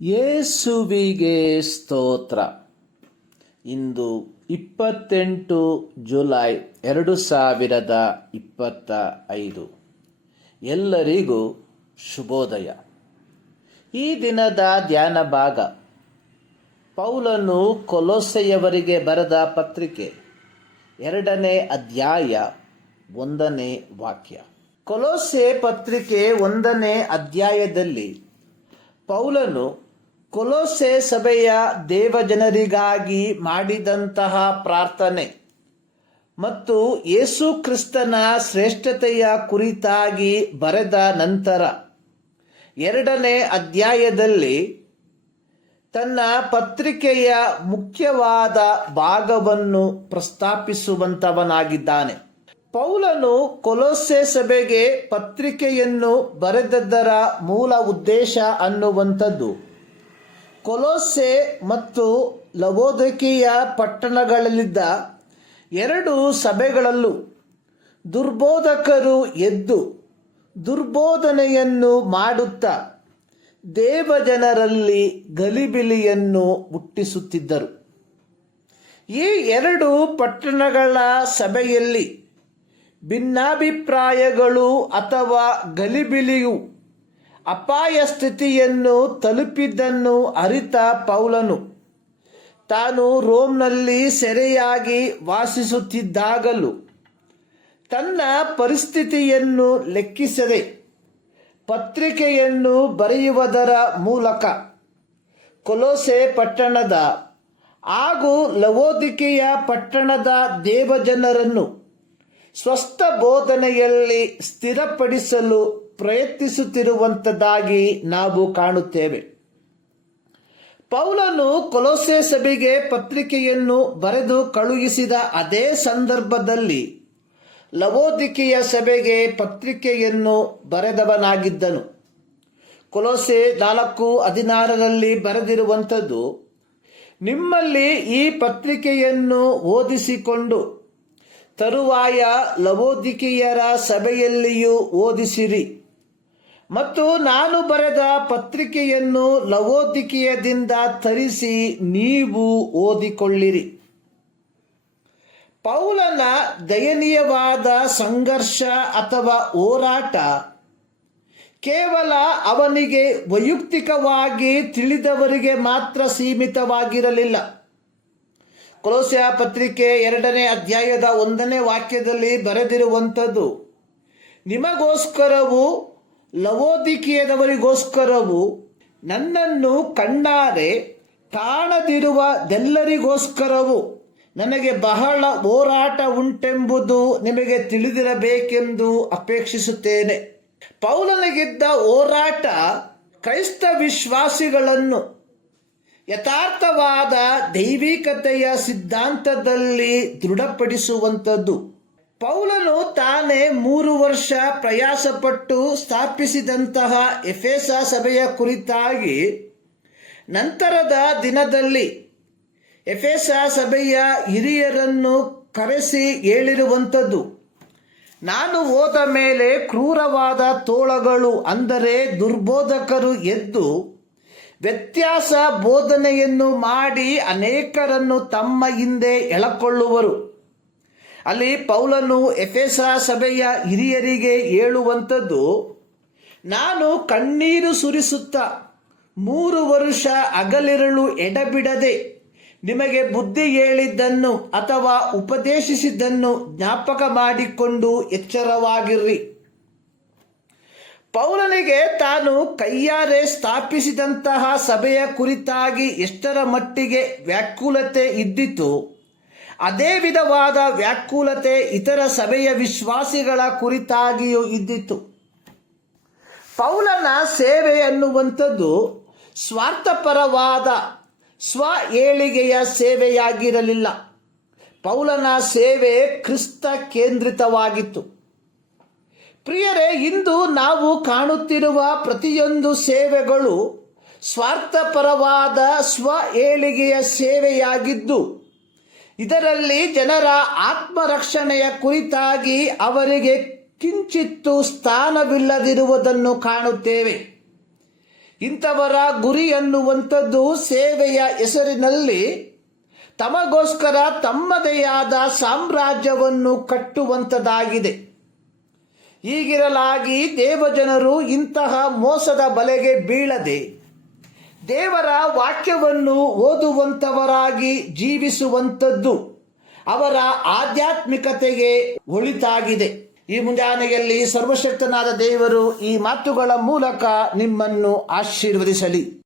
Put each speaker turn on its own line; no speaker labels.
ಯೇಸುವಿಗೆ ಸ್ತೋತ್ರ. ಇಂದು ಇಪ್ಪತ್ತೆಂಟು ಜುಲೈ ಎರಡು ಸಾವಿರದ ಇಪ್ಪತ್ತ ಐದು. ಎಲ್ಲರಿಗೂ ಶುಭೋದಯ. ಈ ದಿನದ ಧ್ಯಾನ ಭಾಗ. ಪೌಲನು ಕೊಲೋಸೆಯವರಿಗೆ ಬರೆದ ಪತ್ರಿಕೆ. ಎರಡನೇ ಅಧ್ಯಾಯ ಒಂದನೇ ವಾಕ್ಯ. ಕೊಲೋಸೆ ಪತ್ರಿಕೆ ಒಂದನೇ ಅಧ್ಯಾಯದಲ್ಲಿ ಪೌಲನು ಕೊಲೊಸೆ ಸಭೆಯ ದೇವಜನರಿಗಾಗಿ ಮಾಡಿದಂತಹ ಪ್ರಾರ್ಥನೆ ಮತ್ತು ಯೇಸು ಕ್ರಿಸ್ತನ ಶ್ರೇಷ್ಠತೆಯ ಕುರಿತಾಗಿ ಬರೆದ ನಂತರ ಎರಡನೇ ಅಧ್ಯಾಯದಲ್ಲಿ ತನ್ನ ಪತ್ರಿಕೆಯ ಮುಖ್ಯವಾದ ಭಾಗವನ್ನು ಪ್ರಸ್ತಾಪಿಸುವಂತವನಾಗಿದ್ದಾನೆ ಪೌಲನು ಕೊಲೋಸೆ ಸಭೆಗೆ ಪತ್ರಿಕೆಯನ್ನು ಬರೆದದ್ದರ ಮೂಲ ಉದ್ದೇಶ ಅನ್ನುವಂಥದ್ದು ಕೊಲೊಸೆ ಮತ್ತು ಲವೋದಕೀಯ ಪಟ್ಟಣಗಳಲ್ಲಿದ್ದ ಎರಡು ಸಭೆಗಳಲ್ಲೂ ದುರ್ಬೋಧಕರು ಎದ್ದು ದುರ್ಬೋಧನೆಯನ್ನು ಮಾಡುತ್ತಾ ದೇವಜನರಲ್ಲಿ ಗಲಿಬಿಲಿಯನ್ನು ಹುಟ್ಟಿಸುತ್ತಿದ್ದರು. ಈ ಎರಡು ಪಟ್ಟಣಗಳ ಸಭೆಯಲ್ಲಿ ಭಿನ್ನಾಭಿಪ್ರಾಯಗಳು ಅಥವಾ ಗಲಿಬಿಲಿಯು ಅಪಾಯ ಸ್ಥಿತಿಯನ್ನು ತಲುಪಿದ್ದನ್ನು ಅರಿತ ಪೌಲನು. ತಾನು ರೋಮ್ನಲ್ಲಿ ಸೆರೆಯಾಗಿ ವಾಸಿಸುತ್ತಿದ್ದಾಗಲೂ ತನ್ನ ಪರಿಸ್ಥಿತಿಯನ್ನು ಲೆಕ್ಕಿಸದೆ ಪತ್ರಿಕೆಯನ್ನು ಬರೆಯುವುದರ ಮೂಲಕ ಕೊಲೊಸೆ ಪಟ್ಟಣದ ಹಾಗೂ ಲವೋದಿಕೆಯ ಪಟ್ಟಣದ ದೇವಜನರನ್ನು ಸ್ವಸ್ಥ ಬೋಧನೆಯಲ್ಲಿ ಸ್ಥಿರಪಡಿಸಲು ಪ್ರಯತ್ನಿಸುತ್ತಿರುವಂಥದ್ದಾಗಿ ನಾವು ಕಾಣುತ್ತೇವೆ. ಪೌಲನು ಕೊಲೊಸೆ ಸಭೆಗೆ ಪತ್ರಿಕೆಯನ್ನು ಬರೆದು ಕಳುಹಿಸಿದ ಅದೇ ಸಂದರ್ಭದಲ್ಲಿ ಲವೋದಿಕೆಯ ಸಭೆಗೆ ಪತ್ರಿಕೆಯನ್ನು ಬರೆದವನಾಗಿದ್ದನು. ಕೊಲೊಸೆ ನಾಲ್ಕು ಹದಿನಾರರಲ್ಲಿ ಬರೆದಿರುವಂಥದ್ದು, ನಿಮ್ಮಲ್ಲಿ ಈ ಪತ್ರಿಕೆಯನ್ನು ಓದಿಸಿಕೊಂಡು ತರುವಾಯ ಲವೋದಿಕೆಯರ ಸಭೆಯಲ್ಲಿಯೂ ಓದಿಸಿರಿ. ಮತ್ತು ನಾನು ಬರೆದ ಪತ್ರಿಕೆಯನ್ನು ಲವೋದಿಕೆಯದಿಂದ ತರಿಸಿ ನೀವು ಓದಿಕೊಳ್ಳಿರಿ. ಪೌಲನ ದಯನೀಯವಾದ ಸಂಘರ್ಷ ಅಥವಾ ಹೋರಾಟ ಕೇವಲ ಅವನಿಗೆ ವೈಯಕ್ತಿಕವಾಗಿ ತಿಳಿದವರಿಗೆ ಮಾತ್ರ ಸೀಮಿತವಾಗಿರಲಿಲ್ಲ. ಕೊಲೋಸ್ಯ ಪತ್ರಿಕೆ ಎರಡನೇ ಅಧ್ಯಾಯದ ಒಂದನೇ ವಾಕ್ಯದಲ್ಲಿ ಬರೆದಿರುವಂಥದ್ದು, ನಿಮಗೋಸ್ಕರವು ಲವೋದಿಕೀಯದವರಿಗೋಸ್ಕರವು ನನ್ನನ್ನು ಕಣ್ಣಾರೆ ಕಾಣದಿರುವದೆಲ್ಲರಿಗೋಸ್ಕರವು ನನಗೆ ಬಹಳ ಹೋರಾಟ ಉಂಟೆಂಬುದು ನಿಮಗೆ ತಿಳಿದಿರಬೇಕೆಂದು ಅಪೇಕ್ಷಿಸುತ್ತೇನೆ. ಪೌಲನಿಗಿದ್ದ ಹೋರಾಟ ಕ್ರೈಸ್ತ ವಿಶ್ವಾಸಿಗಳನ್ನು ಯಥಾರ್ಥವಾದ ದೈವಿಕತೆಯ ಸಿದ್ಧಾಂತದಲ್ಲಿ ದೃಢಪಡಿಸುವಂಥದ್ದು. ಪೌಲನು ತಾನೇ ಮೂರು ವರ್ಷ ಪ್ರಯಾಸಪಟ್ಟು ಸ್ಥಾಪಿಸಿದಂತಹ ಎಫೆಸ ಸಭೆಯ ಕುರಿತಾಗಿ ನಂತರದ ದಿನದಲ್ಲಿ ಎಫೆಸ ಸಭೆಯ ಹಿರಿಯರನ್ನು ಕರೆಸಿ ಹೇಳಿರುವಂಥದ್ದು. ನಾನು ಹೋದ ಮೇಲೆ ಕ್ರೂರವಾದ ತೋಳಗಳು, ಅಂದರೆ ದುರ್ಬೋಧಕರು ಎದ್ದು ವ್ಯತ್ಯಾಸ ಬೋಧನೆಯನ್ನು ಮಾಡಿ ಅನೇಕರನ್ನು ತಮ್ಮ ಹಿಂದೆ ಎಳಕೊಳ್ಳುವರು. ಅಲ್ಲಿ ಪೌಲನು ಎಫೆಸ ಸಭೆಯ ಹಿರಿಯರಿಗೆ ಹೇಳುವಂಥದ್ದು, ನಾನು ಕಣ್ಣೀರು ಸುರಿಸುತ್ತಾ ಮೂರು ವರ್ಷ ಅಗಲಿರಳು ಎಡಬಿಡದೆ ನಿಮಗೆ ಬುದ್ಧಿ ಹೇಳಿದ್ದನ್ನು ಅಥವಾ ಉಪದೇಶಿಸಿದ್ದನ್ನು ಜ್ಞಾಪಕ ಮಾಡಿಕೊಂಡು ಎಚ್ಚರವಾಗಿರ್ರಿ. ಪೌಲನಿಗೆ ತಾನು ಕೈಯಾರೆ ಸ್ಥಾಪಿಸಿದಂತಹ ಸಭೆಯ ಕುರಿತಾಗಿ ಎಷ್ಟರ ಮಟ್ಟಿಗೆ ವ್ಯಾಕುಲತೆ ಇದ್ದಿತು ಅದೇ ವಿಧವಾದ ವ್ಯಾಕುಲತೆ ಇತರ ಸಭೆಯ ವಿಶ್ವಾಸಿಗಳ ಕುರಿತಾಗಿಯೂ ಇದ್ದಿತ್ತು ಪೌಲನ ಸೇವೆ ಅನ್ನುವಂಥದ್ದು ಸ್ವಾರ್ಥಪರವಾದ ಸ್ವ ಏಳಿಗೆಯ ಸೇವೆಯಾಗಿರಲಿಲ್ಲ. ಪೌಲನ ಸೇವೆ ಕ್ರಿಸ್ತ ಕೇಂದ್ರಿತವಾಗಿತ್ತು. ಪ್ರಿಯರೇ, ಇಂದು ನಾವು ಕಾಣುತ್ತಿರುವ ಪ್ರತಿಯೊಂದು ಸೇವೆಗಳು ಸ್ವಾರ್ಥಪರವಾದ ಸ್ವ ಏಳಿಗೆಯ ಸೇವೆಯಾಗಿದ್ದು ಇದರಲ್ಲಿ ಜನರ ಆತ್ಮರಕ್ಷಣೆಯ ಕುರಿತಾಗಿ ಅವರಿಗೆ ಕಿಂಚಿತ್ತು ಸ್ಥಾನವಿಲ್ಲದಿರುವುದನ್ನು ಕಾಣುತ್ತೇವೆ. ಇಂಥವರ ಗುರಿ ಅನ್ನುವಂಥದ್ದು ಸೇವೆಯ ಹೆಸರಿನಲ್ಲಿ ತಮಗೋಸ್ಕರ ತಮ್ಮದೇ ಆದ ಸಾಮ್ರಾಜ್ಯವನ್ನು ಕಟ್ಟುವಂಥದ್ದಾಗಿದೆ. ಹೀಗಿರಲಾಗಿ ದೇವಜನರು ಇಂತಹ ಮೋಸದ ಬಲೆಗೆ ಬೀಳದೆ ದೇವರ ವಾಕ್ಯವನ್ನು ಓದುವಂಥವರಾಗಿ ಜೀವಿಸುವಂಥದ್ದು ಅವರ ಆಧ್ಯಾತ್ಮಿಕತೆಗೆ ಒಳಿತಾಗಿದೆ. ಈ ಮುಂಜಾನೆಯಲ್ಲಿ ಸರ್ವಶಕ್ತನಾದ ದೇವರು ಈ ಮಾತುಗಳ ಮೂಲಕ ನಿಮ್ಮನ್ನು ಆಶೀರ್ವದಿಸಲಿ.